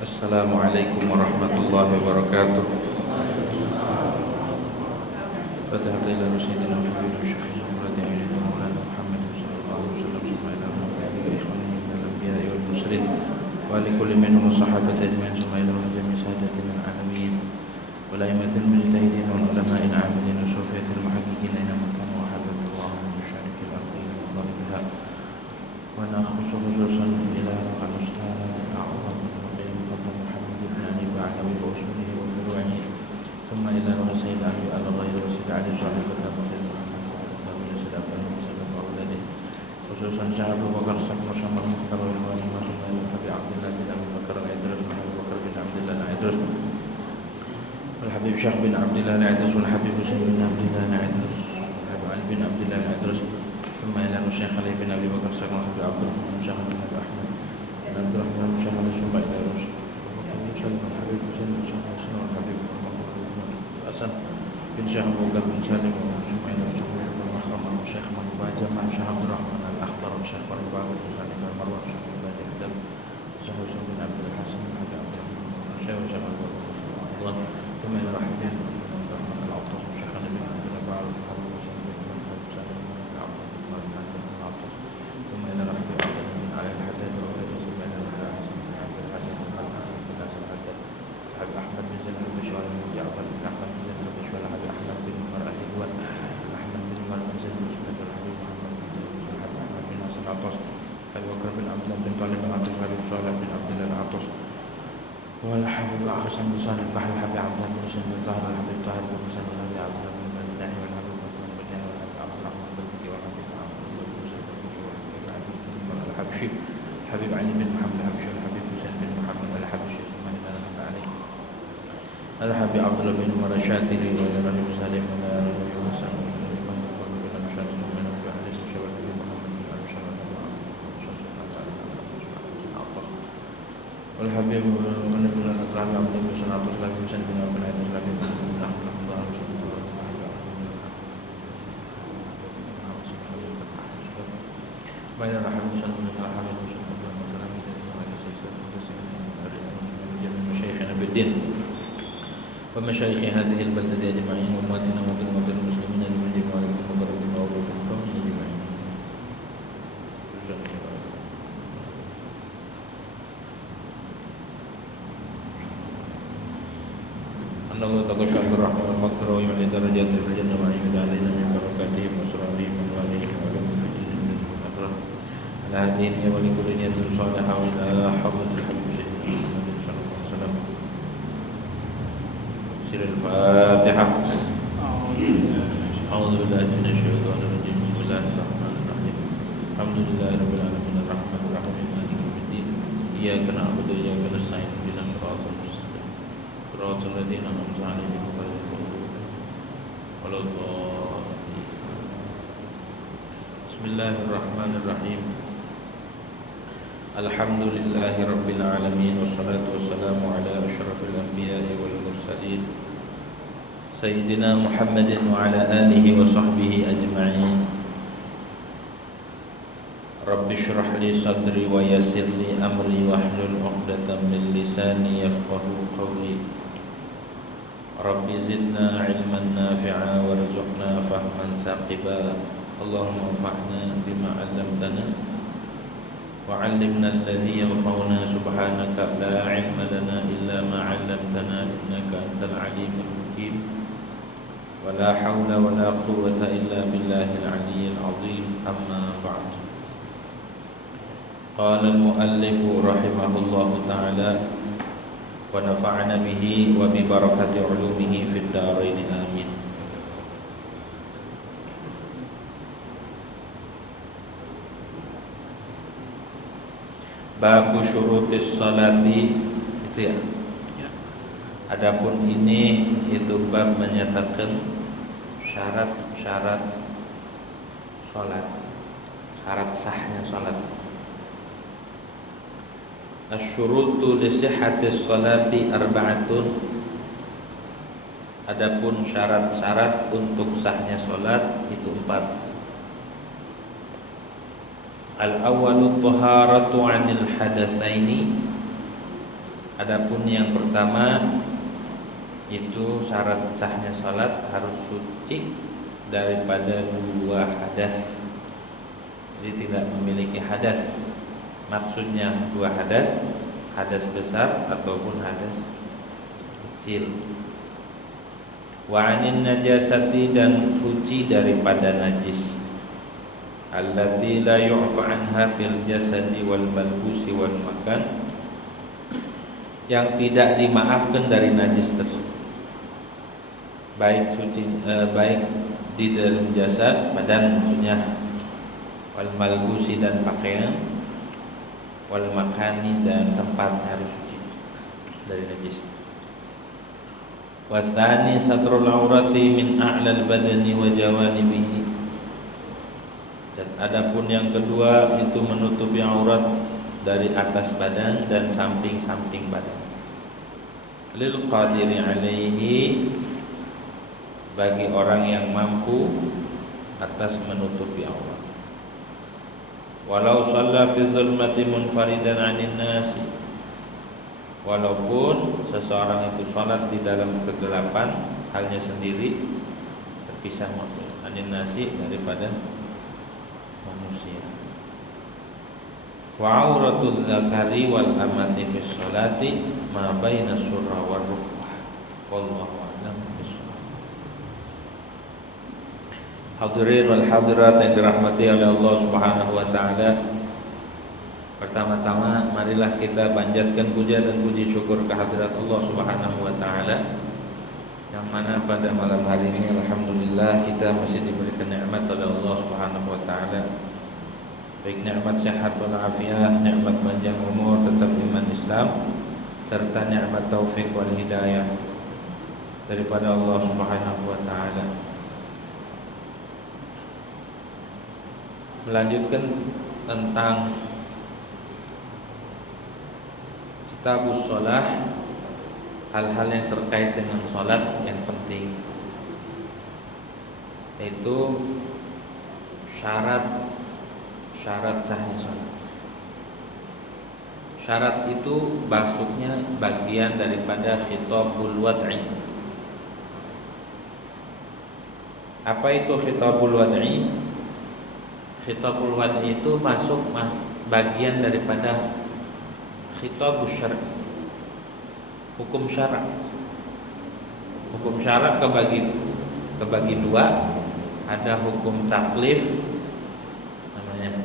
Assalamualaikum warahmatullahi wabarakatuh. Fatihah ila Sayyidina Muhammad wa syafi'ina wa radiyallahu anhu Maulana Muhammad sallallahu alaihi wasallam wa ila alihi ikhwanihi minal anbiya'i wal mursalin wa li kulli minhum sahabati ajma'in wa ila jami'i sadatina al-alamin wa la imatil mujtahidin wal ulama'il 'amilin wa sufiyatil muhaqqiqin ila makan wa hadatullah min syarikil ardi wa biha wa nakhussu khususan ila al-ustaz علوي وأصوله وفروعه ثم إلى رسائل علي على غير رسائل علي صاحب النبي محمد وعلى آله وصحبه وأولاده خصوصا شعب بكر صحبه وشمر مختار والوالي ثم إلى أبي عبد الله بن أبي بكر العدرس وأبي بكر بن عبد الله العدرس والحبيب شيخ بن عبد الله العدرس والحبيب حسين بن عبد الله العدرس والحبيب علي بن عبد الله العدرس ثم إلى الشيخ علي بن أبي بكر صحبه وأبي عبد الرحمن شيخ بن أبي أحمد بن عبد الرحمن شيخ ثم إلى الحبيب حسين بن شيخ حسين والحبيب حسن بن شيخ أبو بكر بن سالم وجمعين وجمعين والمخرم والشيخ مربع جمع شيخ عبد الرحمن الأخضر والشيخ مربع بن سالم المروة شيخ بن باجي الدم شيخ حسين بن عبد الحسن بن عبد الرحمن الشيخ وشيخ أبو الله ثم إلى رحمين بن عبد العطاس وشيخ بن عبد الرحمن الحبيب حسين بن عبد سالم بن عبد الرحمن بن عبد العطاس ثم إلى رحمين بن علي الحداد وغيره ثم إلى رحمين بن عبد الحسن حبيب أحمد بن زيد البشوار بن جعفر بن أحمد بن زيد البشوار حبيب أحمد بن عمر الهوان أحمد بن عمر بن زيد المسند الحبيب محمد بن زيد الحبيب أحمد بن ناصر العطاس حبيب بكر بن عبد الله بن طالب بن عبد الحبيب صالح بن عبد الله العطاس والحبيب حسن بن صالح البحر الحبيب عبد الله بن حسين بن طاهر الحبيب طاهر بن حسين الحبيب عبد الله بن مداحي والحبيب عثمان بن جابر والحبيب عبد الرحمن بن بكي والحبيب عبد الله بن مسعود والحبيب الحبيب بن الحبشي الحبيب علي بن محمد الحبشي والحبيب حسين بن محمد الحبشي ثم إلى عليه الحبيب عبد الله بن عمر الشاذلي وإلى الحبيب سالم وإلى الحبيب حسن والحبيب من بن الأكرم عبد الله بن سلام عبد الله بن سلام بن عبد الله بن سلام بن عبد الله بين الحبيب سلام بن الحبيب مشايخنا بالدين ومشايخ هذه البلدة أجمعين وأمواتنا وأموات المسلمين المسلمين والمقربين والمقربين أجمعين. أنه تقشعر الرحمة والمغفرة ويعلي درجات في الجنة مع يمد علينا من بركاتهم وأسرارهم وأموالهم وعلوم الدين والآخرة على هذه ولكل نية صالحة وإلى حضرة الحبيب سيدنا محمد صلى الله عليه وسلم. سير الفاتحة. أعوذ بالله من الشيطان الرجيم. بسم الله الرحمن الرحيم. الحمد لله رب العالمين الرحمن الرحيم مالك يوم الدين إياك نعبد وإياك نستعين اهدنا الصراط المستقيم صراط الذين أنعمت عليهم غير المغضوب ولا الضالين. بسم الله الرحمن الرحيم. الحمد لله رب العالمين والصلاة والسلام على أشرف الأنبياء والمرسلين سيدنا محمد وعلى آله وصحبه أجمعين. رب اشرح لي صدري ويسر لي أمري واحلل عقدة من لساني يفقهوا قولي. رب زدنا علما نافعا وارزقنا فهما ثاقبا. اللهم انفعنا بما علمتنا وعلمنا الذي ينفعنا. سبحانك لا علم لنا إلا ما علمتنا إنك أنت العليم الحكيم. ولا حول ولا قوة إلا بالله العلي العظيم. أما بعد. قال المؤلف رحمه الله تعالى ونفعنا به وببركة علومه في الدارين آمين. Babu syurutis salati itu ya. Adapun ini itu bab menyatakan syarat-syarat salat, syarat sahnya salat. Asyurutu li sihhatis salati arba'atun. Adapun syarat-syarat untuk sahnya salat itu 4. Al-awwalu taharatu 'anil hadatsaini. Adapun yang pertama itu syarat sahnya salat harus suci daripada dua hadas. Jadi tidak memiliki hadas. Maksudnya dua hadas, hadas besar ataupun hadas kecil. Wa 'anil najasati, dan suci daripada najis. Allati la yu'fa 'anha fil jasadi wal malbusi wal makan, yang tidak dimaafkan dari najis tersebut. Baik suci baik di dalam jasad, badan maksudnya, wal malbusi dan pakaian, wal makani dan tempat harus suci dari najis. Wa tsani satrul aurati min a'lal badani wa jawanibihi, dan adapun yang kedua itu menutupi aurat dari atas badan dan samping-samping badan. Lil qadiri alaihi, bagi orang yang mampu atas menutupi aurat. Walau shalla fi dhulmati munfaridan 'anil nasi, walaupun seseorang itu salat di dalam kegelapan halnya sendiri, terpisah maksud 'anil nasi, daripada manusia. Wa auratul zakari wal amati fi sholati ma baina surra war rukbah. Wallahu a'lam bishawab. Hadirin wal hadirat yang dirahmati oleh Allah Subhanahu wa taala. Pertama-tama marilah kita panjatkan puja dan puji syukur kehadirat Allah Subhanahu wa taala, yang mana pada malam hari ini alhamdulillah kita masih diberikan nikmat oleh Allah Subhanahu wa taala. Baik nikmat sehat wal afiat, nikmat panjang umur, tetap iman Islam, serta nikmat taufik wal hidayah daripada Allah Subhanahu wa taala. Melanjutkan tentang kitabus shalah, hal-hal yang terkait dengan salat yang penting, yaitu syarat sahnya salat. Syarat itu maksudnya bagian daripada khitabul wad'i. Apa itu khitabul wad'i? Khitabul wad'i itu masuk bagian daripada khitabus syar'i. Hukum syarak. Hukum syarak kebagi dua. Ada hukum taklif, namanya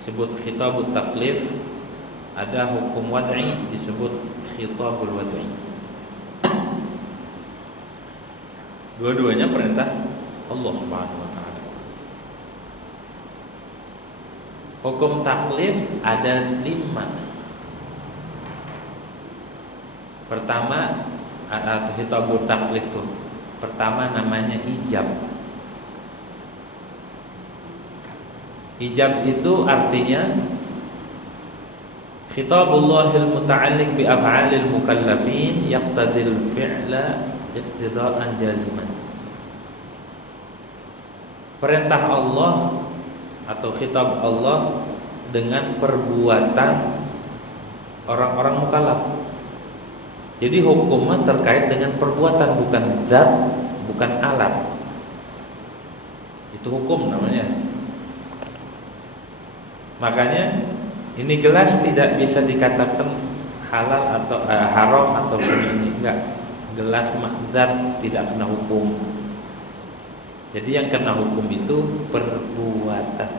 disebut khitabut taklif. Ada hukum wad'i, disebut khitabul wad'i. Dua-duanya perintah Allah Subhanahu wa taala. Hukum taklif ada 5. Pertama, khitabut taklif itu pertama namanya ijab. Ijab itu artinya khitabullahil muta'alliq bi af'alil mukallafin yaqtadil fi'la iqtidaan jaziman. Perintah Allah atau khitab Allah dengan perbuatan orang-orang mukallaf. Jadi hukumnya terkait dengan perbuatan, bukan zat, bukan alat. Itu hukum namanya. Makanya ini gelas tidak bisa dikatakan halal atau haram atau ini, enggak. Gelas zat tidak kena hukum. Jadi yang kena hukum itu perbuatan.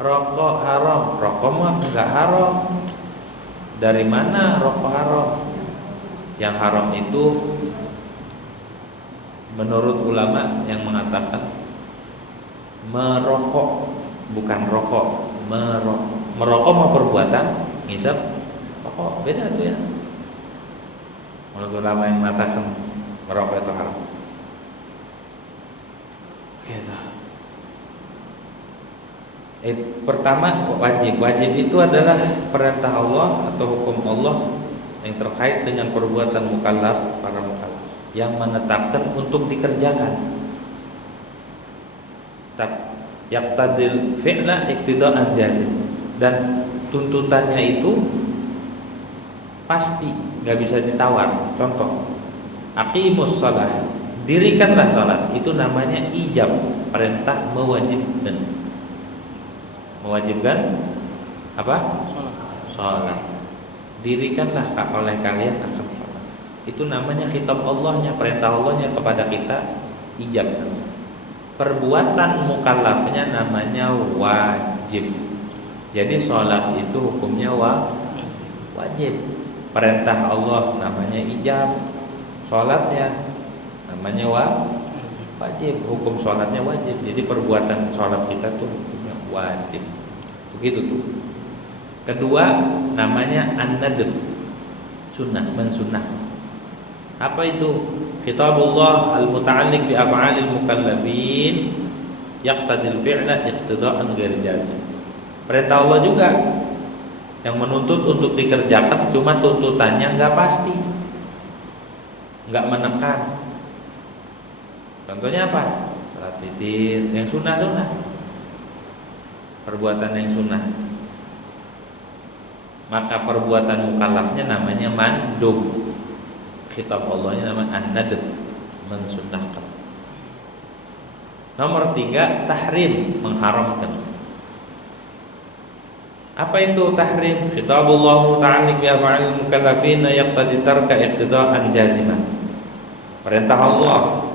Rokok haram, rokok mah enggak haram. Dari mana rokok haram? Yang haram itu menurut ulama yang mengatakan merokok, bukan rokok. Merokok mau perbuatan, ngisap rokok beda tuh ya. Menurut ulama yang mengatakan merokok itu haram. Gitu. Pertama wajib itu adalah perintah Allah atau hukum Allah yang terkait dengan perbuatan mukallaf, para mukallaf yang menetapkan untuk dikerjakan. Yaqtadil fi'la iqtidaan jazim, dan tuntutannya itu pasti, nggak bisa ditawar. Contoh, aqimus shalah, dirikanlah sholat, itu namanya ijab, perintah mewajibkan. Mewajibkan apa? Sholat. Dirikanlah oleh kalian akan sholat. Itu namanya khitab Allahnya, perintah Allahnya kepada kita, ijab. Perbuatan mukallafnya namanya wajib. Jadi sholat itu hukumnya wajib. Perintah Allah namanya ijab, sholatnya namanya wajib. Hukum sholatnya wajib. Jadi perbuatan sholat kita tuh hukumnya wajib. Begitu tuh. Kedua namanya an-nadb, sunnah, mensunnah. Apa itu? Kitabullah al-muta'alliq bi af'alil mukallafin yaqtadil fi'la iqtida'an ghairi jazim. Perintah Allah juga yang menuntut untuk dikerjakan, cuma tuntutannya enggak pasti, enggak menekan. Contohnya apa? Salat witir, yang sunnah-sunnah, perbuatan yang sunnah. Maka perbuatan mukallafnya namanya mandub. Khitab Allahnya namanya an-nadb, mensunnahkan. Nomor 3, tahrim, mengharamkan. Apa itu tahrim? Khitabullah muta'alliq bi af'alil mukallafin yaqtadi tarka iqtida'an jaziman. Perintah Allah,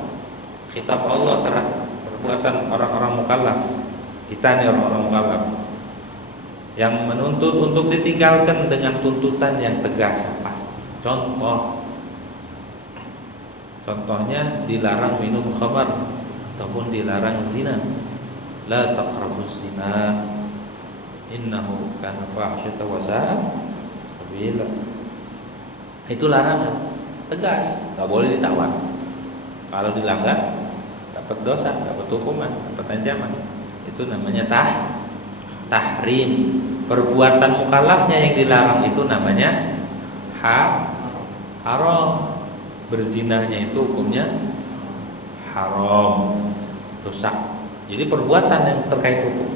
khitab Allah terhadap perbuatan orang-orang mukallaf. Kita nih orang-orang mukallaf yang menuntut untuk ditinggalkan dengan tuntutan yang tegas. Contohnya dilarang minum khamar ataupun dilarang zina. La taqrabuz zina innahu kana fahsyatan wa sa'a sabila. Itu larangan tegas, enggak boleh ditawar. Kalau dilanggar dapat dosa, dapat hukuman, dapat ancaman. Itu namanya tahrim. Perbuatan mukallafnya yang dilarang itu namanya haram. Berzinahnya itu hukumnya haram, dosa. Jadi perbuatan yang terkait hukum.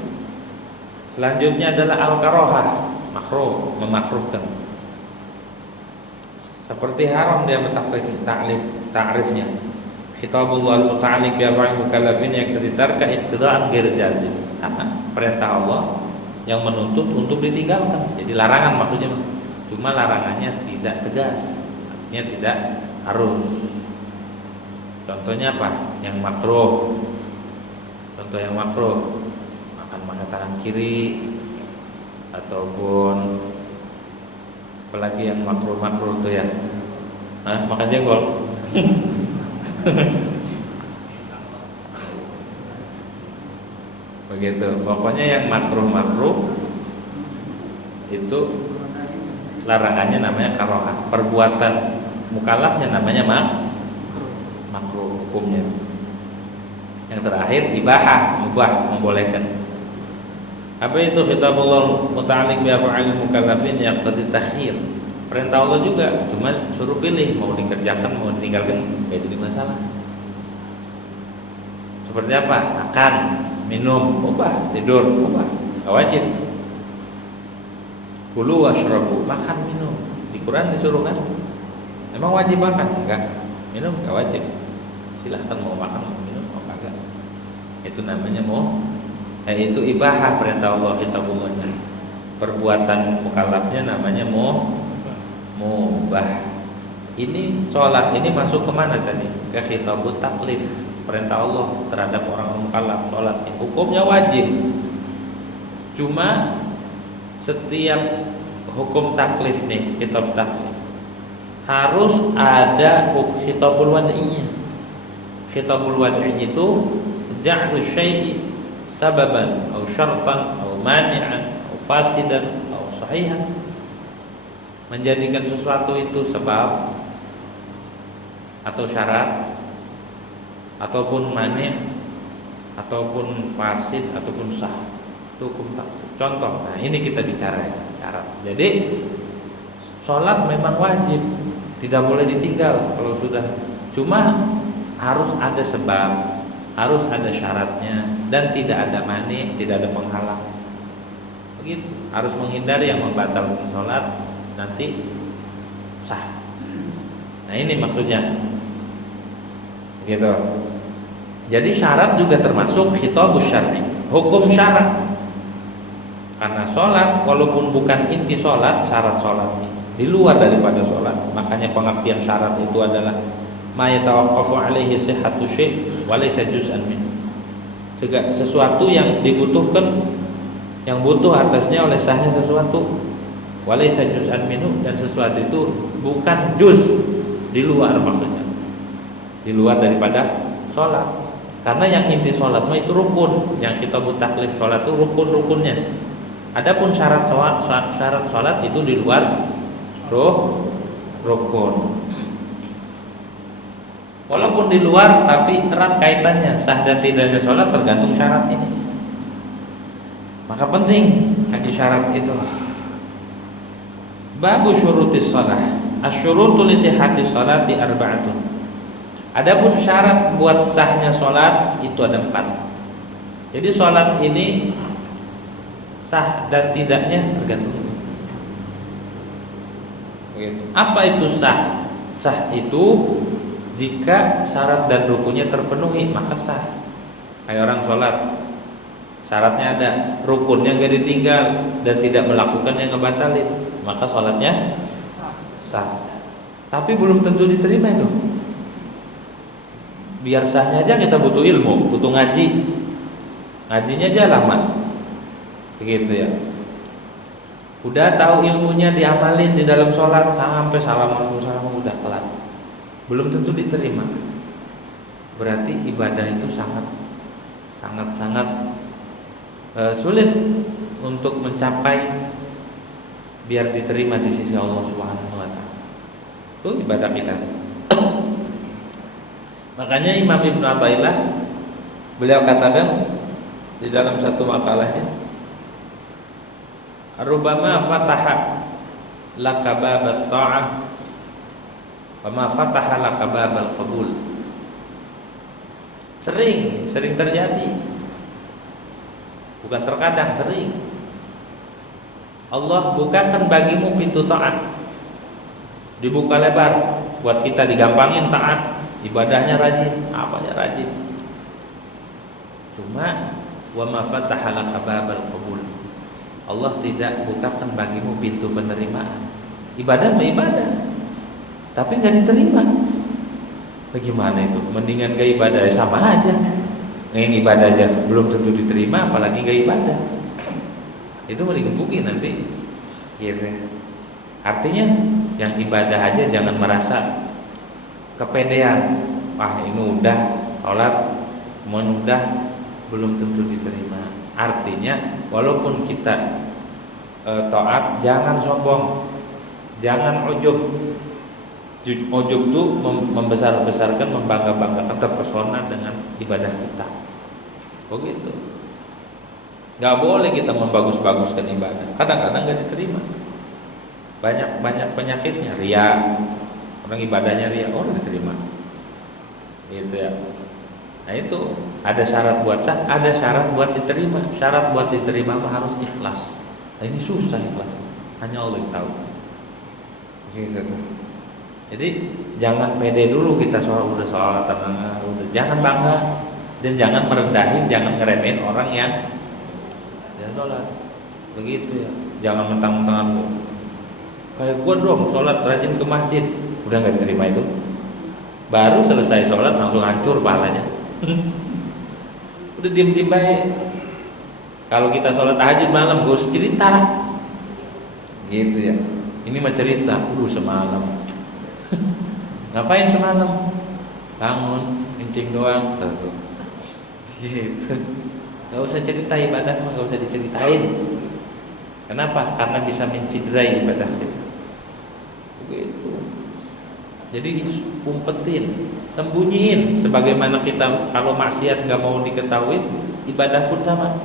Selanjutnya adalah al-karahah, makruh, memakruhkan. Seperti haram dia ta'rifnya. Khitabullah al-muta'alliq bi af'alil mukallafin yaqtadi iqtida'an ghairi jazim. Sama, perintah Allah yang menuntut untuk ditinggalkan. Jadi larangan maksudnya, cuma larangannya tidak tegas, artinya tidak harus. Contohnya apa? Yang makruh. Contoh yang makruh, makan tangan kiri, ataupun apalagi yang makruh tuh ya. Makan jengkol. Begitu. Pokoknya yang makruh itu larangannya namanya karohah. Perbuatan mukallafnya namanya makruh hukumnya. Yang terakhir ibahah, mubah, membolehkan. Apa itu khitabullah muta'alliq bi af'alil mukallafin yaqtadi takhir. Perintah Allah juga, cuma suruh pilih mau dikerjakan mau ditinggalkan, enggak jadi masalah. Seperti apa? Makan, minum, mubah, tidur, mubah, enggak wajib. Kulu washrabu, makan minum. Di Quran disuruh kan? Emang wajib makan? Enggak. Minum enggak wajib. Silahkan mau makan, mau minum, mau kagak. Itu namanya itu ibahah, perintah Allah kitabullahnya. Perbuatan mukallafnya namanya mubah. Ini sholat ini masuk kemana tadi? Ke khitabut taklif, perintah Allah terhadap orang mukallaf. Sholat hukumnya wajib. Cuma setiap hukum taklif nih, kitab taklif, harus ada khitabul wad'iynya. Khitabul wad'i itu ja'lu syai'i sababan atau syartan atau mani'an atau fasidan atau sahihan. Menjadikan sesuatu itu sebab atau syarat ataupun mani' ataupun fasid ataupun sah. Itu hukum taklif. Contoh, nah ini kita bicara syarat. Jadi sholat memang wajib, tidak boleh ditinggal kalau sudah. Cuma harus ada sebab, harus ada syaratnya, dan tidak ada mani, tidak ada penghalang. Begitu. Harus menghindari yang membatalkan sholat. Nanti sah. Nah ini maksudnya, gitu. Jadi syarat juga termasuk khitabus syar'i, hukum syarat. Karena sholat walaupun bukan inti sholat, syarat sholat di luar daripada sholat. Makanya pengertian syarat itu adalah ma yatawaqqafu alaihi sihhatu syai' wa laysa juz'an min. Sesuatu yang dibutuhkan, yang butuh atasnya oleh sahnya sesuatu, wa laysa juz'an minhu, dan sesuatu itu bukan juz, di luar, maksudnya di luar daripada sholat. Karena yang inti sholat mah itu rukun, yang kita taklif sholat itu rukun-rukunnya. Adapun syarat sholat itu di luar rukun. Walaupun di luar, tapi erat kaitannya sah dan tidaknya sholat tergantung syarat ini. Maka penting haji syarat itu. Babu syurutis sholat. Asyurutu li sihhati sholati arba'atun. Adapun syarat buat sahnya sholat itu ada 4. Jadi sholat ini sah dan tidaknya tergantung. Apa itu sah? Sah itu jika syarat dan rukunnya terpenuhi, maka sah. Kayak orang sholat, syaratnya ada, rukunnya gak ditinggal dan tidak melakukan yang ngebatalin, maka sholatnya sah. Tapi belum tentu diterima itu. Biar sahnya aja kita butuh ilmu, butuh ngaji. Ngajinya aja lama, begitu ya. Udah tahu ilmunya, diamalin di dalam sholat sampai salaman udah kelar, belum tentu diterima. Berarti ibadah itu sangat sulit untuk mencapai biar diterima di sisi Allah Subhanahu wa taala. Itu ibadah kita. Makanya Imam Ibnu Athaillah beliau katakan di dalam satu makalahnya, rubama fataha laka babat ta'ah wa ma fataha laka babal qabul. Sering terjadi, bukan terkadang, sering. Allah bukakan bagimu pintu taat, dibuka lebar buat kita, digampangin taat, ibadahnya rajin, apanya rajin. Cuma wa ma fataha laka babal qabul, Allah tidak bukakan bagimu pintu penerimaan. Ibadah mah ibadah, tapi nggak diterima. Bagaimana itu? Mendingan gak ibadah, sama aja. Yang ibadah aja belum tentu diterima, apalagi gak ibadah. Itu mau digembukin nanti. Gitu. Artinya yang ibadah aja jangan merasa kepedean. Wah ini udah sholat, udah belum tentu diterima. Artinya walaupun kita taat, jangan sombong, jangan ujub. Ujub itu membesar-besarkan, membangga-banggakan, terpesona dengan ibadah kita. Begitu. Gak boleh kita membagus-baguskan ibadah. Kadang-kadang gak diterima. Banyak penyakitnya, ria. Orang ibadahnya ria, diterima. Gitu ya. Nah itu ada syarat buat sah, ada syarat buat diterima. Syarat buat diterima harus ikhlas. Nah, ini susah ikhlas. Hanya Allah yang tahu. Gitu. Jadi jangan pede dulu kita udah sholat tenang, udah jangan bangga dan jangan merendahin, jangan ngeremehin orang yang sholat. Begitu ya. Jangan mentang-mentangan kayak gua dong sholat rajin ke masjid, udah nggak diterima itu. Baru selesai sholat langsung hancur pahalanya. Udah diem-diem baik. Kalau kita sholat tahajud malam, gue harus cerita. Gitu ya. Ini mah cerita, semalam. Ngapain semalam? Bangun, kencing doang. Gitu. Gak usah cerita ibadah, gak usah diceritain. Kenapa? Karena bisa menciderai ibadah kita. Begitu. Jadi umpetin, sembunyiin. Sebagaimana kita kalau maksiat gak mau diketahui, ibadah pun sama.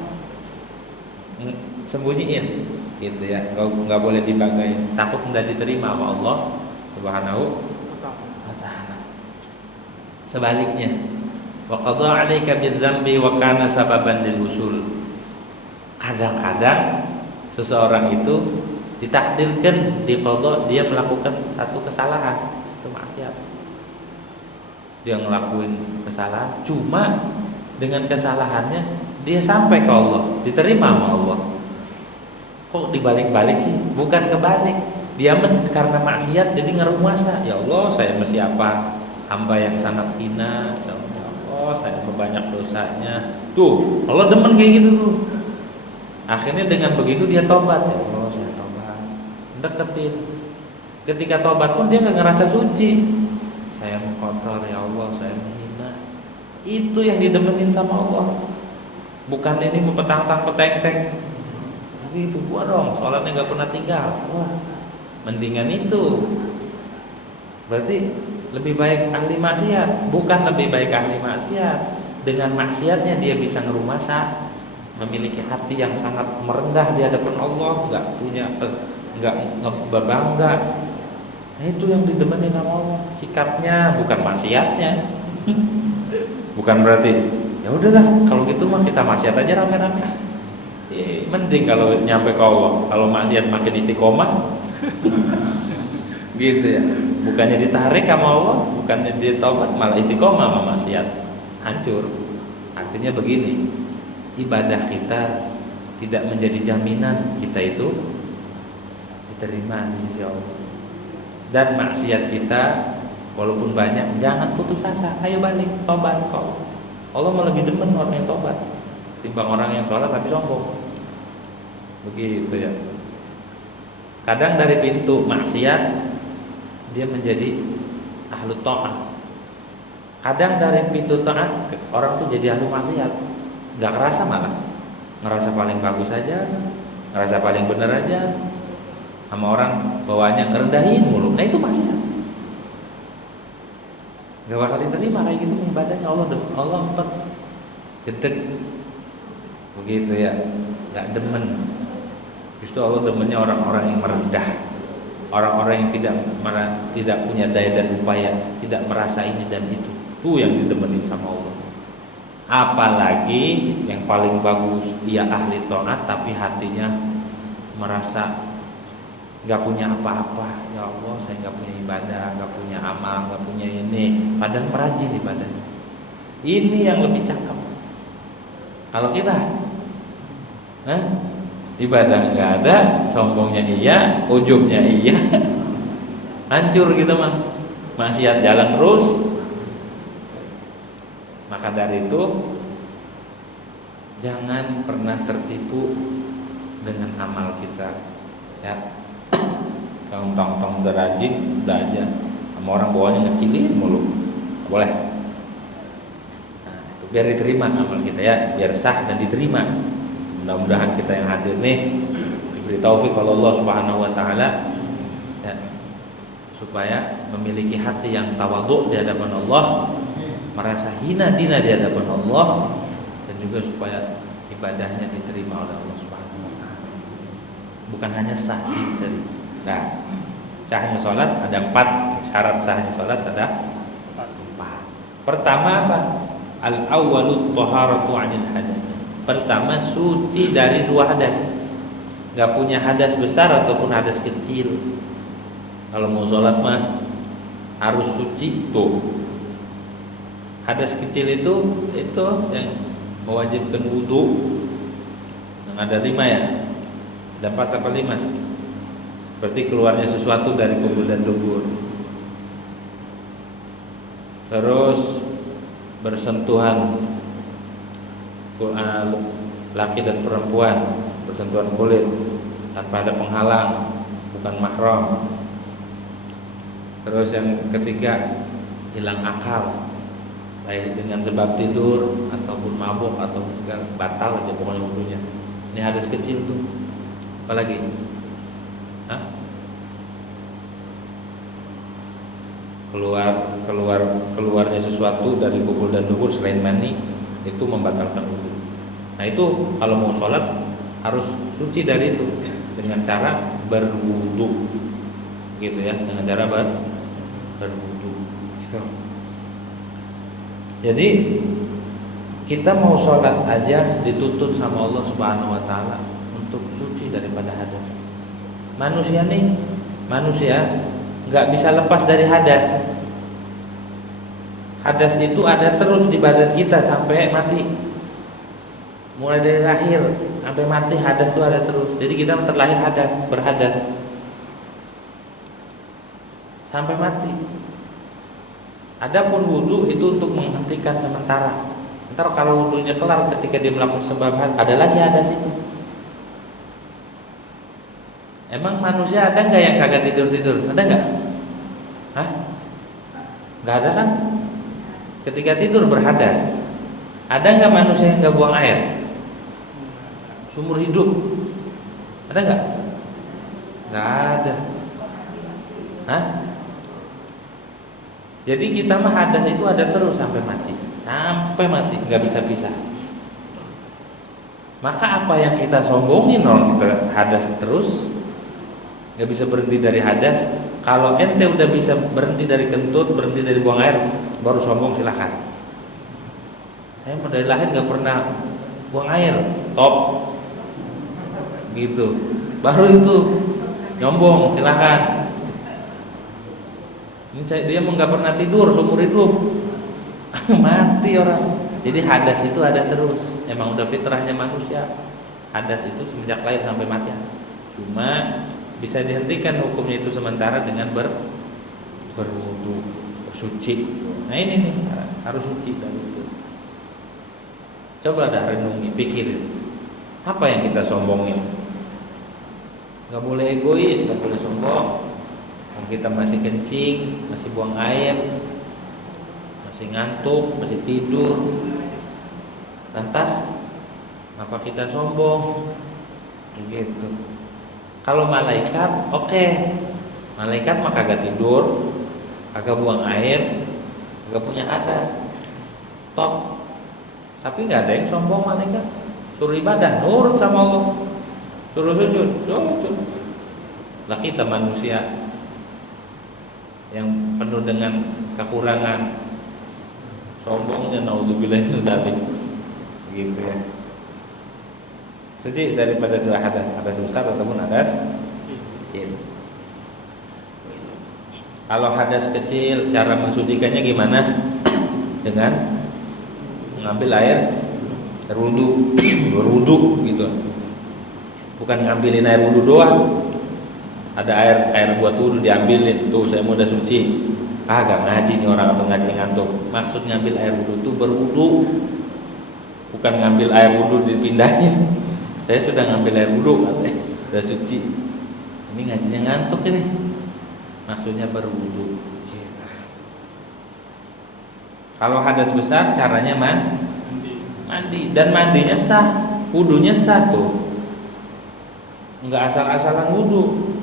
Sembunyiin, gitu ya. Gak boleh dibanggain. Takut tidak diterima sama Allah Subhanahu wa ta'ala. Sebaliknya, wa qadha 'alaika bidzambi wa kana sababan lil usul. Kadang-kadang seseorang itu Ditakdirkan di qada dia melakukan satu kesalahan, itu maksiat. Dia ngelakuin kesalahan, cuma dengan kesalahannya dia sampai ke Allah, diterima sama Allah. Kok dibalik-balik sih? Bukan kebalik. Dia karena maksiat jadi ngerumuasa. Ya Allah, saya masih apa? Hamba yang sangat hina. Ya Allah, saya banyak dosanya. Tuh, Allah demen kayak gitu tuh. Akhirnya dengan begitu dia tobat. Ya Allah, saya tobat. Deketin. Ketika tobat pun dia nggak ngerasa suci. Saya kotor, ya Allah, saya menghina. Itu yang didemenin sama Allah. Bukan ini mau petang-peteng. Itu gua dong, sholatnya nggak pernah tinggal. Wah, mendingan itu. Berarti lebih baik ahli maksiat, bukan lebih baik ahli maksiat. Dengan maksiatnya dia bisa ngerumasa, memiliki hati yang sangat merendah di hadapan Allah, nggak berbangga. Nah, itu yang didemenin sama Allah. Sikapnya bukan maksiatnya. Bukan berarti ya udahlah kalau gitu mah kita maksiat aja rame-rame. Mending kalau nyampe ke Allah. Kalau maksiat makin istiqomah. Gitu ya. Bukannya ditarik sama Allah, bukannya ditaubat, malah istiqomah sama maksiat. Hancur. Artinya begini, ibadah kita tidak menjadi jaminan kita itu diterima di sisi Allah. Dan maksiat kita walaupun banyak, jangan putus asa. Ayo balik, tobat kau. Allah mau lebih demen orang yang tobat timbang orang yang sholat tapi sombong. Begitu ya. Kadang dari pintu maksiat dia menjadi ahlu ta'at. Kadang dari pintu taat orang tuh jadi ahlu maksiat. Gak kerasa malah. Ngerasa paling bagus aja, ngerasa paling benar aja. Sama orang bawaannya ngerendahin mulu. Nah itu maksiat. Gak bakal diterima kayak gitu ibadahnya. Allah empat gedeg. Begitu ya. Gak demen. Justru Allah demennya orang-orang yang merendah, orang-orang yang tidak punya daya dan upaya, tidak merasa ini dan itu. Itu yang didemenin sama Allah. Apalagi yang paling bagus dia ahli taat tapi hatinya merasa nggak punya apa-apa. Ya Allah, saya nggak punya ibadah, nggak punya amal, nggak punya ini. Padahal merajin ibadah. Ini yang lebih cakep. Kalau kita, ibadah nggak ada, sombongnya iya, ujubnya iya, hancur gitu mah. Maksiat jalan terus. Maka dari itu jangan pernah tertipu dengan amal kita. Ya, tong-tong udah rajin, udah aja. Sama orang bawahnya ngecilin mulu, boleh. Nah, itu biar diterima amal kita ya, biar sah dan diterima. Mudah-mudahan kita yang hadir nih diberi taufik oleh Allah Subhanahu wa taala ya, supaya memiliki hati yang tawadhu di hadapan Allah, merasa hina dina di hadapan Allah, dan juga supaya ibadahnya diterima oleh Allah Subhanahu wa taala. Bukan hanya sah diterima. Nah, sahnya salat ada 4, syarat sahnya salat ada 4. Pertama apa? Al-awwalut taharatu 'anil hadath. Pertama, suci dari 2 hadas. Gak punya hadas besar ataupun hadas kecil. Kalau mau sholat mah harus suci tuh. Hadas kecil itu yang mewajibkan wudhu. Yang ada 5 ya. Ada 4 atau 5. Berarti keluarnya sesuatu dari kubur dan dubur. Terus bersentuhan laki dan perempuan, bersentuhan kulit tanpa ada penghalang, bukan mahram. Terus yang ketiga, hilang akal, baik dengan sebab tidur ataupun mabuk atau juga batal aja pokoknya wudunya. Ini hadas kecil tuh. Apalagi? Keluarnya sesuatu dari kubur dan dubur selain mani itu membatalkan wudu. Nah itu kalau mau sholat harus suci dari itu dengan cara berwudu, gitu ya, dengan cara berwudu. Gitu. Jadi kita mau sholat aja dituntut sama Allah Subhanahu Wa Taala untuk suci daripada hadas. manusia nggak bisa lepas dari hadas. Hadas itu ada terus di badan kita sampai mati. Mulai dari lahir sampai mati hadas itu ada terus. Jadi kita terlahir berhadas sampai mati. Adapun wudu itu untuk menghentikan sementara. Ntar kalau wudunya kelar ketika dia melakukan sembahan, ada lagi hadas itu. Emang manusia ada nggak yang kagak tidur? Ada nggak? Hah? Nggak ada kan? Ketika tidur berhadas. Ada nggak manusia yang nggak buang air? Seumur hidup ada nggak? Nggak ada. Hah? Jadi kita mah hadas itu ada terus sampai mati, nggak bisa pisah. Maka apa yang kita sombongin orang kita hadas terus, nggak bisa berhenti dari hadas. Kalau ente udah bisa berhenti dari kentut, berhenti dari buang air, baru sombong silahkan. Saya dari lahir nggak pernah buang air, top, gitu. Baru itu nyombong silahkan. Ini dia nggak pernah tidur seumur hidup, mati orang. Jadi hadas itu ada terus. Emang udah fitrahnya manusia. Hadas itu semenjak lahir sampai mati. Cuma bisa dihentikan hukumnya itu sementara dengan berwudu, bersuci. Nah ini nih harus suci dari itu. Coba dah renungi, pikirin. Apa yang kita sombongin? Gak boleh egois, gak boleh sombong. Kalau kita masih kencing, masih buang air, masih ngantuk, masih tidur, lantas apa kita sombong? Begitu. Kalau malaikat, oke. Malaikat mah kagak tidur, kagak buang air, kagak punya hadas, top. Tapi nggak ada yang sombong malaikat. Suruh ibadah, nurut sama Allah. Suruh sujud, sujud. Lah kita manusia yang penuh dengan kekurangan, sombongnya naudzubillah min dzalik. Gitu ya. Suci daripada dua hadas besar ataupun hadas kecil. Kalau hadas kecil, cara mensucikannya gimana? Dengan mengambil air berwudu gitu. Bukan ngambilin air wudu doang. Ada air buat wudu diambilin. Tuh saya mau udah suci. Gak ngaji nih orang atau ngaji ngantuk. Maksud ngambil air wudu itu berwudu. Bukan ngambil air wudu dipindahin. Saya sudah ngambil air wudu katanya. Sudah suci. Ini ngajinya ngantuk ini. Maksudnya berwudu. Kalau hadas besar caranya mandi dan mandinya sah, wudunya sah tuh. Enggak asal-asalan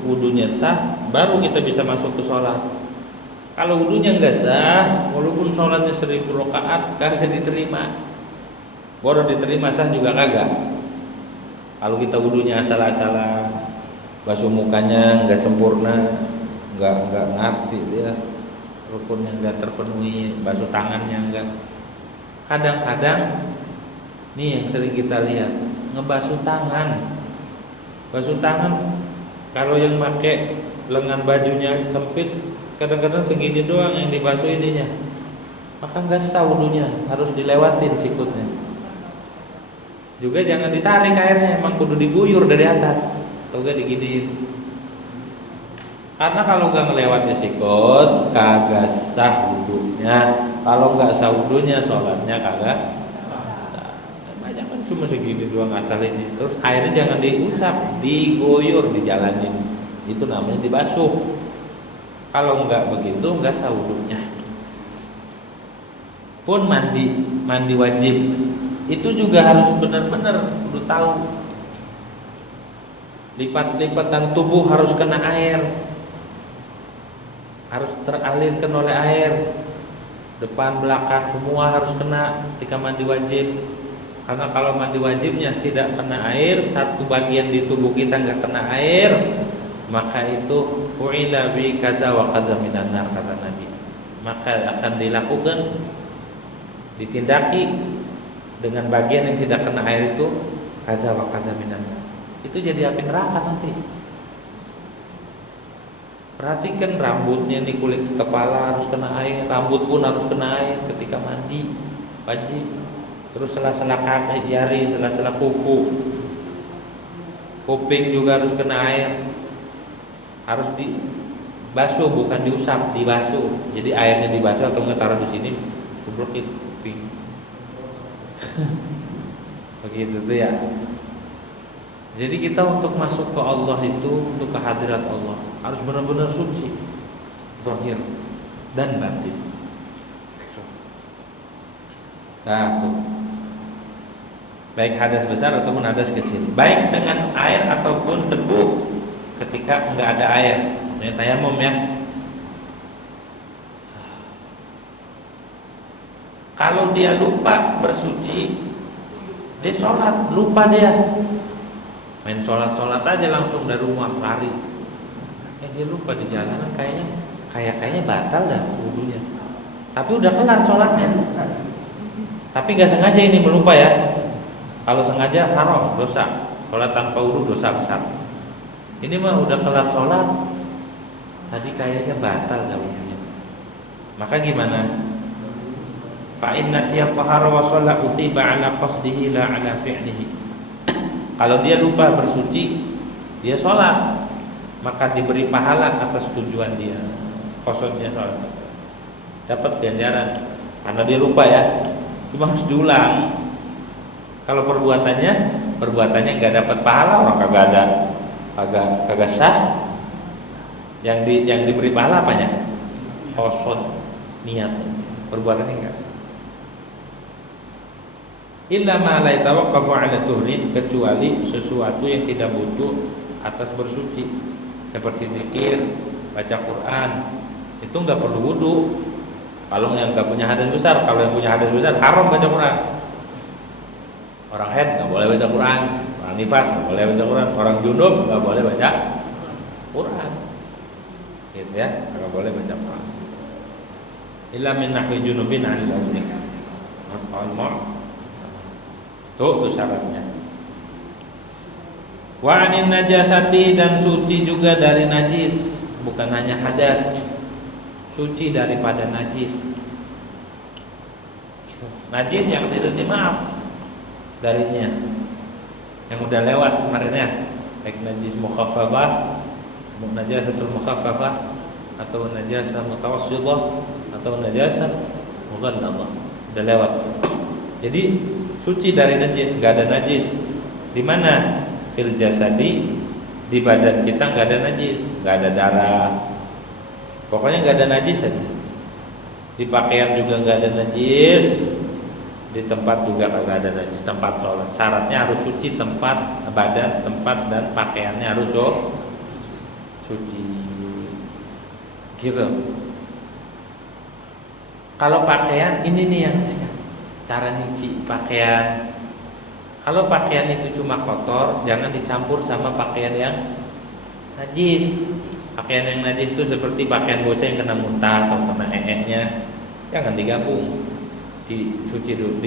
wudunya sah, baru kita bisa masuk ke sholat. Kalau wudunya enggak sah, walaupun sholatnya 1000 rakaat kagak diterima. Baru diterima sah juga kagak. Kalau kita wudunya asal-asalan, basuh mukanya enggak sempurna, enggak ngerti dia. Rukunnya enggak terpenuhi, basuh tangannya enggak. Kadang-kadang nih yang sering kita lihat, ngebasuh tangan. Basuh tangan kalau yang pakai lengan bajunya sempit, kadang-kadang segini doang yang dibasuh ininya. Maka enggak sah wudunya, harus dilewatin sikutnya. Juga jangan ditarik airnya, emang kudu diguyur dari atas. Atau enggak diginiin. Karena kalau nggak melewati sikut, kagak sah wudunya. Kalau nggak sah wudunya, sholatnya kagak sah. Banyak kan cuma segini doang asal ini. Terus airnya jangan diusap, digoyor, dijalanin. Itu namanya dibasuh. Kalau nggak begitu, nggak sah wudunya. Pun mandi wajib, itu juga harus benar-benar kudu tahu. Lipat-lipatan tubuh harus kena air. Harus teralirkan oleh air, depan belakang semua harus kena ketika mandi wajib. Karena kalau mandi wajibnya tidak kena air, satu bagian di tubuh kita nggak kena air, maka itu fu'ila bi kaza wa kaza minan nar, kata Nabi. Maka akan dilakukan, ditindaki dengan bagian yang tidak kena air itu kaza wa kaza minan nar. Itu jadi api neraka nanti. Perhatikan rambutnya nih, kulit kepala harus kena air, rambut pun harus kena air ketika mandi, wajib. Terus sela-sela kaki, jari, sela-sela kuku, kuping juga harus kena air. Harus dibasuh, bukan diusap, dibasuh. Jadi airnya dibasuh atau nggak taruh di sini, kubrokin kuping. Begitu tuh ya. Jadi kita untuk masuk ke Allah itu, untuk ke hadirat Allah, harus benar-benar suci, zahir dan batin. Nah, tuh. Baik hadas besar ataupun hadas kecil, baik dengan air ataupun debu ketika enggak ada air. Ini tayamum ya. Kalau dia lupa bersuci, dia sholat, lupa dia. Main sholat aja langsung dari rumah lari. Dia lupa di jalanan, kayaknya batal dah wudunya. Tapi udah kelar sholatnya. Tapi nggak sengaja ini melupa ya. Kalau sengaja haram, dosa. Sholat tanpa wudu dosa besar. Ini mah udah kelar sholat, tadi kayaknya batal dah wudunya. Maka gimana? Fa inna siyam tahara wa sholat utiba ala qasdihi la ala fi'lihi. Kalau dia lupa bersuci, dia sholat, maka diberi pahala atas tujuan dia. Qasdnya sholat, dapat ganjaran karena dia lupa ya. Cuma harus diulang. Kalau perbuatannya nggak dapat pahala, orang kagak sah. Yang diberi pahala apanya? Qasd, niat, perbuatannya enggak. Illa ma la yatawaqqafu 'ala tuhrin, kecuali sesuatu yang tidak butuh atas bersuci, seperti zikir, baca Quran, itu enggak perlu wudu. Kalau yang enggak punya hadas besar, kalau yang punya hadas besar haram baca Quran. Orang haid enggak boleh baca Quran, orang nifas enggak boleh baca Quran, orang junub enggak boleh baca Quran. Gitu ya, enggak boleh baca Quran. Illa min nahwi junubin 'anil awli. Tuh syaratnya. Wa 'anil najasati, dan suci juga dari najis, bukan hanya hadas, suci daripada najis. Najis yang tidak dimaaf darinya, yang udah lewat kemarinnya, baik najis mukhaffafah, najasatul mukhaffafah, atau najasah mutawassidah, atau najasah mughalladhah, udah lewat. Jadi suci dari najis, nggak ada najis. Di mana? Fil jasadi, di badan kita nggak ada najis, nggak ada darah. Pokoknya nggak ada najis aja. Di pakaian juga nggak ada najis. Di tempat juga nggak ada najis. Tempat sholat, syaratnya harus suci, tempat badan, tempat dan pakaiannya harus suci. Gitu. Kalau pakaian ini nih yang cara nyuci pakaian. Kalau pakaian itu cuma kotor, jangan dicampur sama pakaian yang najis. Pakaian yang najis itu seperti pakaian bocah yang kena muntah atau kena nya, jangan digabung. Dicuci dulu,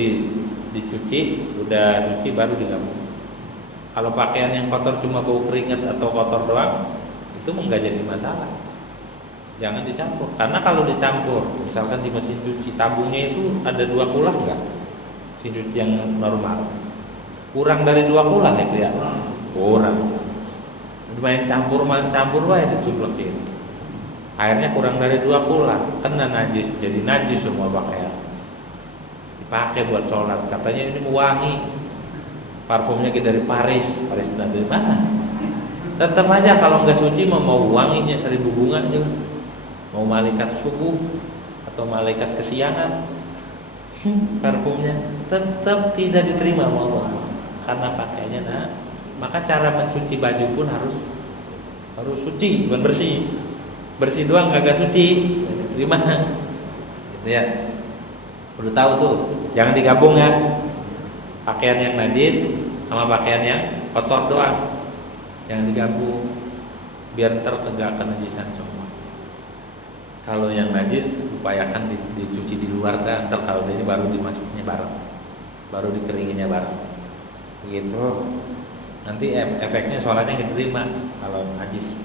dicuci, udah cuci baru digabung. Kalau pakaian yang kotor cuma bau keringat atau kotor doang, itu enggak jadi masalah. Jangan dicampur, karena kalau dicampur, misalkan di mesin cuci, tabungnya itu ada 2 kulah enggak? Mesin cuci yang normal kurang dari 2 kulah ya, kurang. Main campur wae dicuplekin. Airnya kurang dari 2 kulah, kena najis, jadi najis semua pakaian. Dipakai buat sholat, katanya ini wangi. Parfumnya dari Paris dari mana? Tetap aja kalau nggak suci mau wanginya 1000 bunga juga. Mau malaikat subuh atau malaikat kesiangan, parfumnya tetap tidak diterima sama Allah karena pakainya. Nah, maka cara mencuci baju pun harus suci, bukan bersih doang kagak suci, gimana? Gitu ya. Perlu tahu tuh, jangan digabung ya. Pakaian yang najis sama pakaian yang kotor doang, jangan digabung, biar tegak kenajisan semua. Kalau yang najis upayakan dicuci di luar kan, ntar kalau ini baru dimasuknya bareng, baru dikeringinnya bareng, gitu. Nanti efeknya sholatnya diterima kalau najis.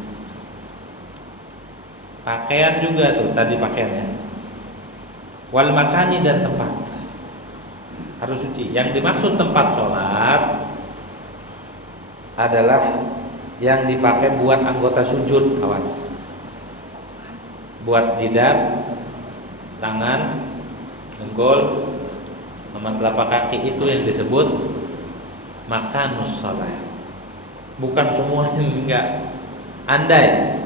Pakaian juga tuh tadi pakaiannya. Wal makani dan tempat harus suci. Yang dimaksud tempat sholat adalah yang dipakai buat anggota sujud, awas. Buat jidat, tangan, dengkul, sama telapak kaki itu yang disebut makanus sholat. Bukan semuanya, enggak. Andai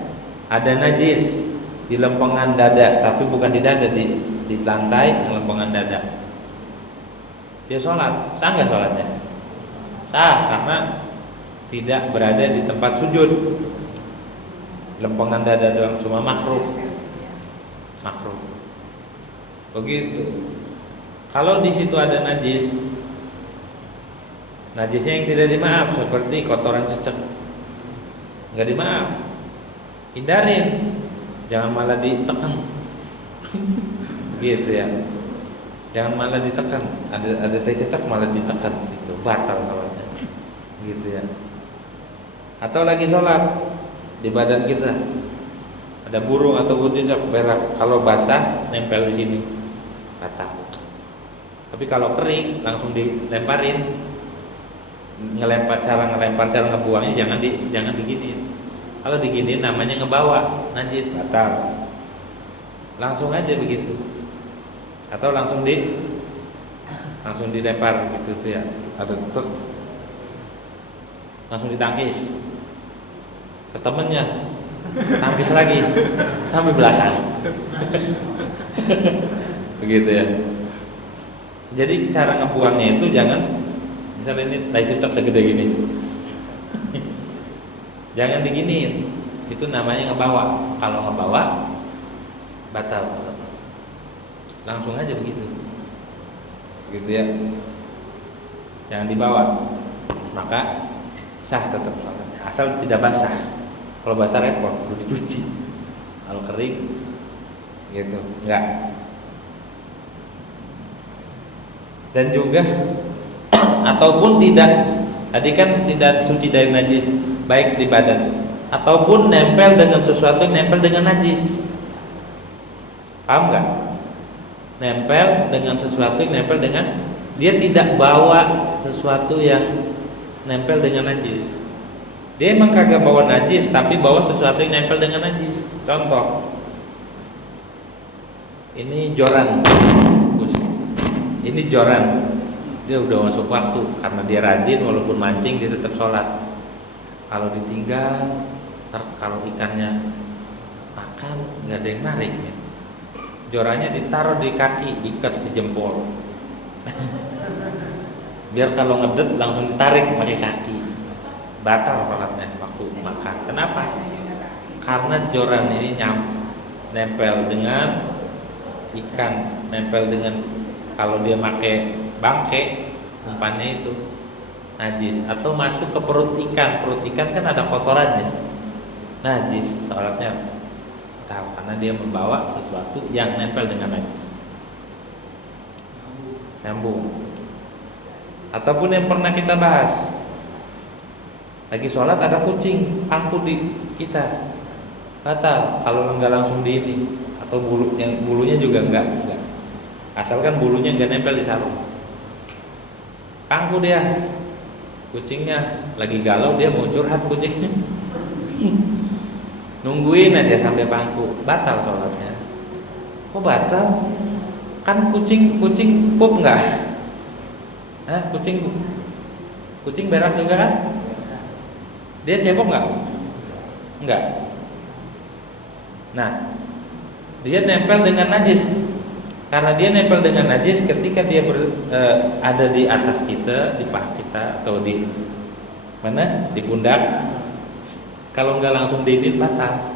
ada najis di lempengan dada, tapi bukan di dada, di lantai yang lempengan dada, dia sholat, sah nggak sholatnya? Sah, karena tidak berada di tempat sujud. Lempengan dada doang, cuma makruh. Begitu. Kalau di situ ada najis, najisnya yang tidak dimaaf, seperti kotoran cecek, nggak dimaaf, hindarin, jangan malah ditekan. Gitu ya, jangan malah ditekan. Ada tai cecek malah ditekan, itu batal sholatnya. Gitu ya. Atau lagi sholat, di badan kita ada burung atau cecek berak, kalau basah nempel di sini, batal. Tapi kalau kering langsung dilemparin. Cara ngebuangnya jangan diginiin. Kalau diginiin namanya ngebawa najis, batal. Langsung aja begitu. Atau langsung dilempar gitu tuh ya. Atau langsung ditangkis ke temennya, tangkis lagi sampai belakang. Begitu ya. Jadi cara ngebuangnya itu jangan, misalnya ini tai cecek segede gini, jangan diginiin, itu namanya ngebawa. Kalau ngebawa batal, langsung aja begitu, gitu ya. Jangan dibawa, maka sah tetap sholatnya, asal tidak basah. Kalau basah repot, perlu dicuci. Kalau kering, gitu, enggak. Dan juga ataupun tidak, tadi kan tidak suci dari najis, baik di badan ataupun nempel dengan sesuatu yang nempel dengan najis. Paham nggak? Nempel dengan sesuatu yang nempel dengan, dia tidak bawa sesuatu yang nempel dengan najis. Dia emang kagak bawa najis, tapi bawa sesuatu yang nempel dengan najis. Contoh, ini joran, ini joran, dia udah masuk waktu karena dia rajin, walaupun mancing dia tetap sholat. Kalau ditinggal, kalau ikannya makan nggak ada yang narik ya. Jorannya ditaruh di kaki, ikat di jempol. Biar kalau ngedet langsung ditarik pakai kaki. Batal sholatnya waktu makan. Kenapa? Karena joran ini nempel dengan ikan, nempel dengan, kalau dia pakai bangke umpannya itu najis, atau masuk ke perut ikan. Perut ikan kan ada kotorannya, najis, sholatnya batal karena dia membawa sesuatu yang nempel dengan najis. Nyambung. Ataupun yang pernah kita bahas, lagi sholat ada kucing angkut di kita, batal kalau nggak langsung di ini, atau bulunya juga enggak. Asalkan bulunya nggak nempel di sarung. Angku dia, kucingnya lagi galau, dia mau curhat kucingnya. Nungguin aja sampai pangku, batal sholatnya. Kok batal? Kan kucing pup nggak? Kucing berak juga kan? Dia cebok nggak? Enggak. Nah, dia nempel dengan najis. Karena dia nempel dengan najis, ketika dia ada di atas kita, di paha kita, atau di mana, di pundak, kalau nggak langsung diinin batal.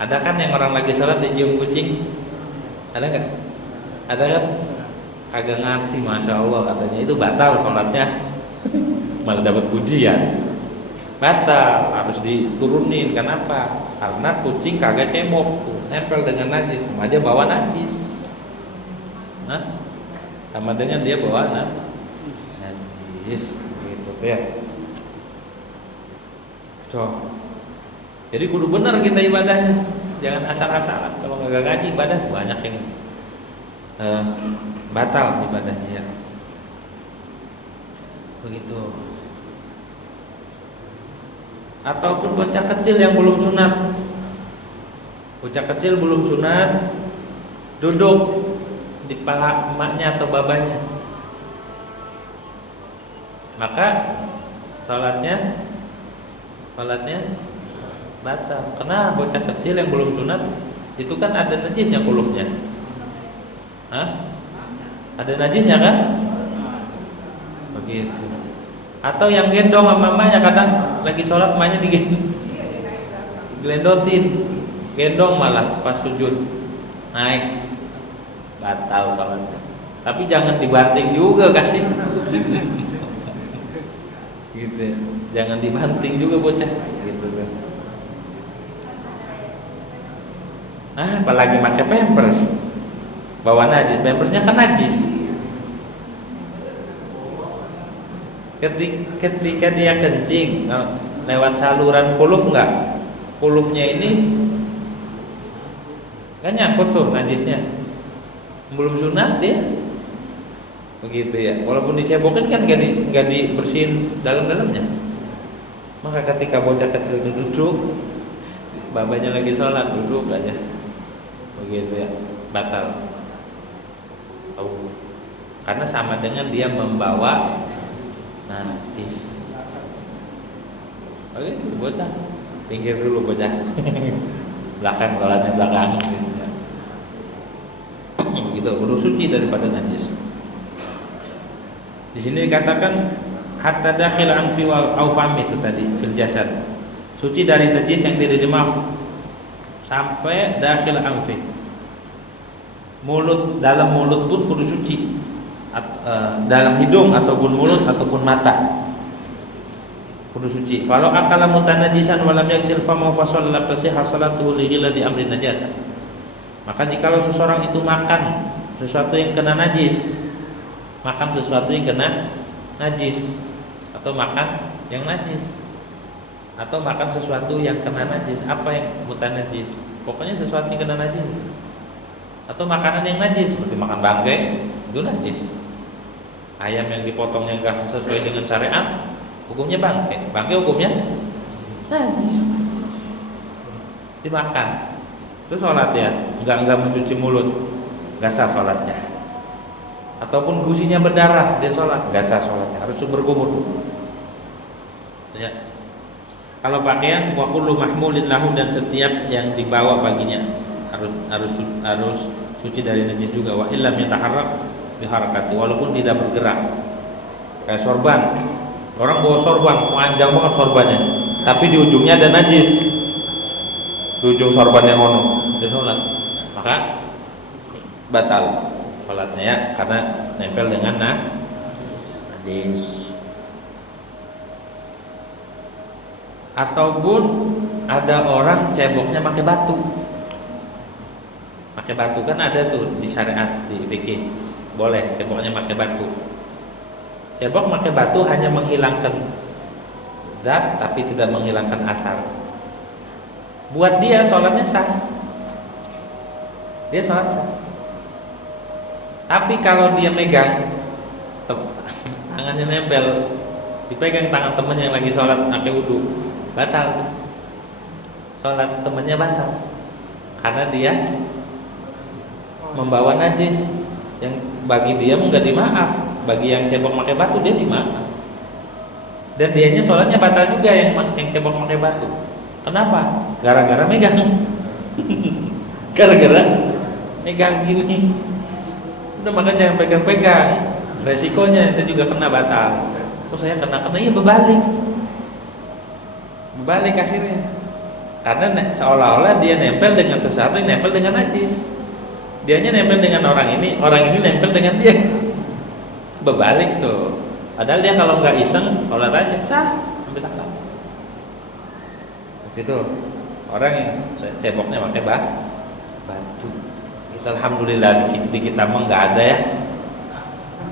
Ada kan yang orang lagi sholat dicium kucing? Ada nggak? Ada kan? Kagak ngerti, masya Allah katanya itu batal sholatnya. Malah dapat pujian. Batal, harus diturunin. Kenapa? Karena kucing kagak cebok, nempel dengan najis, sama aja bawa najis. Sama dengan dia bawa najis, gitu ya. Jadi kudu benar kita ibadahnya. Jangan asal-asalan. Kalau nggak ngaji ibadah banyak yang batal ibadahnya ya. Begitu. Ataupun bocah kecil yang belum sunat. Bocah kecil belum sunat duduk di paha emaknya atau babanya, maka sholatnya batal. Karena bocah kecil yang belum sunat itu kan ada najisnya kulufnya. Ada najisnya kan? Begitu. Atau yang gendong sama mamanya, kadang lagi sholat mamanya digelendotin, gendong malah pas sujud naik, batal sholatnya. Tapi jangan dibanting juga kasih. Gitu ya. Jangan dibanting juga bocah gitu kan. Apalagi pakai pampers, bawa najis, pampersnya kan najis. Ketika dia kencing lewat saluran kuluf enggak, kulufnya ini kan nyangkut tuh najisnya, belum sunat dia, begitu ya. Walaupun dicebokin kan nggak dibersihin dalamnya. Maka ketika bocah kecil itu duduk, babanya lagi sholat duduk aja, begitu ya, batal. Karena sama dengan dia membawa najis. Oke, bocah pinggir dulu bocah. Belakang sholatnya belakang. Gitu, perlu suci daripada najis. Di sini dikatakan hatta dakhil anfi au fami itu tadi fil jasad. Suci dari najis yang direjemah sampai dakhil anfi. Mulut, dalam mulut pun kudu suci. Dalam hidung ataupun mulut ataupun mata kudu suci. Kalau akala mutanajisan walam yaksil fama fa shalla tasihha salatuhu li ghillati amri najasa. Maka jikalau seseorang itu makan sesuatu yang kena najis, makan sesuatu yang kena najis, atau makan yang najis, atau makan sesuatu yang kena najis, apa yang mutanajis? Pokoknya sesuatu yang kena najis, atau makanan yang najis seperti makan bangkai itu najis. Ayam yang dipotong yang enggak sesuai dengan syariat hukumnya bangkai. Bangkai hukumnya najis. Dimakan. Itu sholat ya, enggak mencuci mulut, enggak sah sholatnya. Ataupun gusinya berdarah dia sholat, enggak sah sholatnya, harus berkumur. Ya. Kalau pakaian wa kullu mahmulin lahu, dan setiap yang dibawa baginya harus suci dari najis juga. Wa illam yataharrak biharakati, walaupun tidak bergerak. Kayak sorban, orang bawa sorban panjang banget sorbannya, tapi di ujungnya ada najis, di ujung sorban yang ono dia sholat, maka batal sholatnya ya, karena nempel dengan najis. Ataupun ada orang ceboknya pakai batu. Pakai batu kan ada tuh di syariat, di fikih boleh ceboknya pakai batu. Cebok pakai batu hanya menghilangkan zat tapi tidak menghilangkan asar. Buat dia sholatnya sah, dia sholat sah. Tapi kalau dia megang, tangannya nempel, dipegang tangan temen yang lagi sholat pakai wudu, batal. Sholat temennya batal karena dia membawa najis yang bagi dia enggak dimaaf, bagi yang cebok pakai batu dia dimaaf. Dan dianya sholatnya batal juga yang cebok pakai batu. Kenapa? Gara-gara megang. Gara-gara megang gini. Udah, makanya jangan pegang-pegang. Resikonya itu juga kena batal. Kok saya kena iya berbalik akhirnya. Karena seolah-olah dia nempel dengan sesuatu yang nempel dengan najis. Dianya nempel dengan orang ini nempel dengan dia. Berbalik tuh. Padahal dia kalau nggak iseng, sholat aja sah sampai salah. Begitu. Orang yang ceboknya pakai batu. Kita alhamdulillah di kita mah nggak ada ya.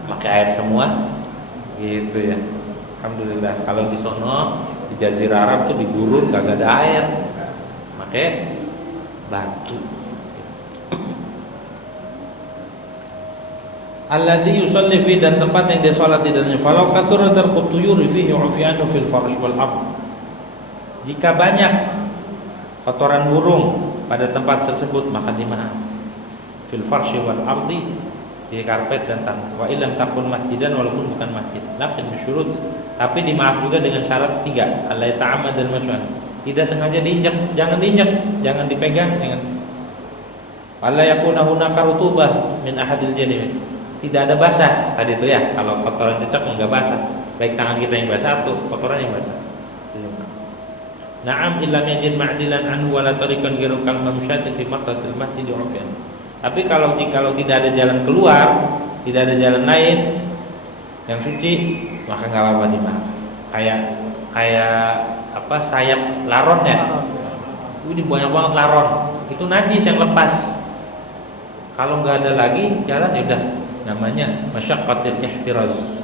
Pakai air semua. Gitu ya. Alhamdulillah. Kalau di sono di Jazirah Arab tuh di gurun nggak ada air. Pakai batu. Alladzi yusalli fi, dan tempat yang dia salat di dalamnya. Falau kathuratul qutuyur fihi ufianu fil farsh wal ard. Jika banyak kotoran burung pada tempat tersebut maka dimaaf. Fil farsh wal ardi, di karpet dan tanah. Wa illam takun masjidan, walaupun bukan masjid. Lakin bisyurut, tapi dimaaf juga dengan syarat 3. Allah ta'amad dan masyu'an, tidak sengaja diinjak, jangan diinjak, jangan dipegang, jangan. Allah yakuna hunaka rutubah min ahadil janibain, tidak ada basah tadi itu ya. Kalau kotoran cecak enggak basah, baik tangan kita yang basah atau kotoran yang basah. Na'am illam yajid ma'dilan anhu wala tariqan ghairu kal mamsyati fi maqsadil masjid urfian. Tapi kalau tidak ada jalan keluar, tidak ada jalan lain yang suci, maka enggak apa-apa dimaaf. Kayak apa, sayap laron ya. Ini banyak banget laron. Itu najis yang lepas. Kalau enggak ada lagi jalan, ya udah, namanya masyaqqatul ihtiraz.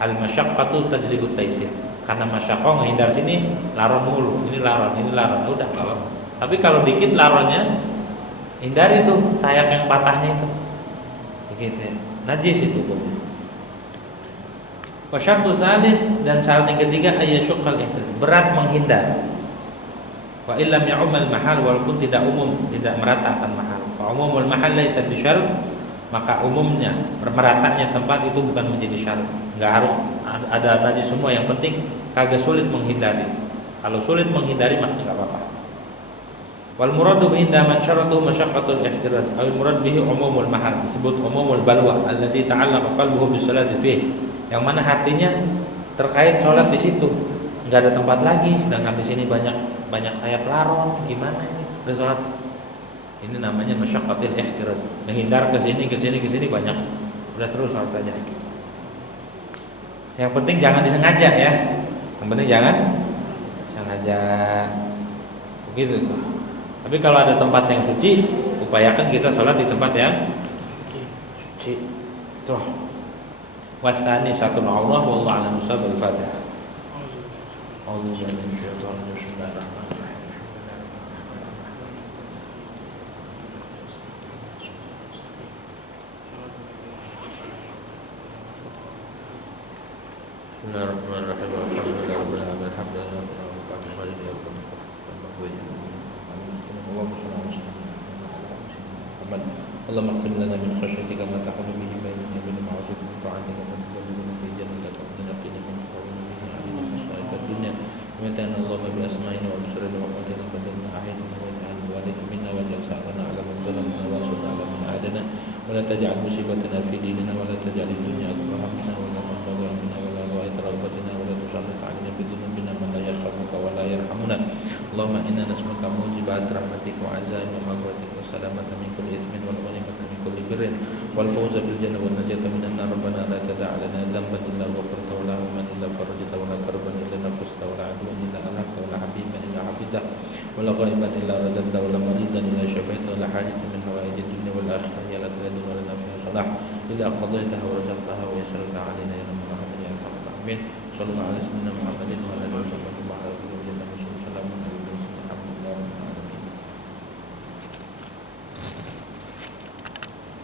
Al masyaqqatu tajlibut taisir. Karena masyaqqah menghindar sini laron mulu, ini laron, udah kalau. Tapi kalau dikit laronnya, hindari tuh sayap yang patahnya itu. Begitu ya. Najis itu hukumnya. Wa syartu tsalis, dan syarat yang ketiga ayyasyuqqal ihtiraz, berat menghindar. Wa illam ya'umal mahal, walaupun tidak umum, tidak meratakan mahal. Fa umumul mahal laisa bisyarat, maka umumnya meratanya tempat itu bukan menjadi syarat. Enggak harus ada najis semua, yang penting kagak sulit menghindari. Kalau sulit menghindari maka enggak apa-apa. Wal muradu bihi man syaratu masyaqqatul ihtiraz, al murad bihi umumul mahal, disebut umumul balwa allati ta'allaqa qalbuhu bis salati fihi, yang mana hatinya terkait salat di situ. Enggak ada tempat lagi, sedangkan di sini banyak sayap laron, gimana ini bersalat? Ini namanya masyaqqatul ihtiraz, menghindar ke sini banyak. Udah terus salat aja. Yang penting jangan disengaja ya. Yang penting jangan sengaja. Begitu tuh. Tapi kalau ada tempat yang suci, upayakan kita sholat di tempat yang suci. Tuh. Wasani satu Allah, wallahu a'lam bishawab. Al-Fatihah. اللهم اقسم لنا من خشيتك ما تحول به بيننا وبين معاصيك، من طاعتك ما تبلغنا به جنتك، ومن يقينك ما تهون به علينا مصائب الدنيا، ومتعنا اللهم باسمائنا وابصارنا وقوتنا قدر ما احييتنا، واجعل الوارث منا واجعل ثارنا على من ظلمنا وانصرنا على من عادنا، ولا تجعل مصيبتنا في ديننا، ولا تجعل الدنيا اكبر همنا ولا مبلغ علمنا ولا غاية رغبتنا، ولا تسلط علينا بذنوبنا من لا يخافك ولا يرحمنا. اللهم انا نسالك موجبات رحمتك وعزائم مغفرتك والسلامة من كل اثم والغنيمة من كل بر والفوز بالجنة والنجاة من النار. ربنا لا تدع لنا ذنبا الا غفرته، ولا هما الا فرجته، ولا كربا الا نفسته، ولا عدوا الا الهكته، ولا حبيبا الا عبده، ولا غائبا الا رددته، ولا مريضا الا شفيته، ولا حاجة من حوائج الدنيا والاخرة هي لك رد ولنا فيها صلاح الا قضيتها ورزقتها ويسرتها علينا يا رب العالمين يا رب العالمين. صلى الله على سيدنا محمد وعلى اله وصحبه.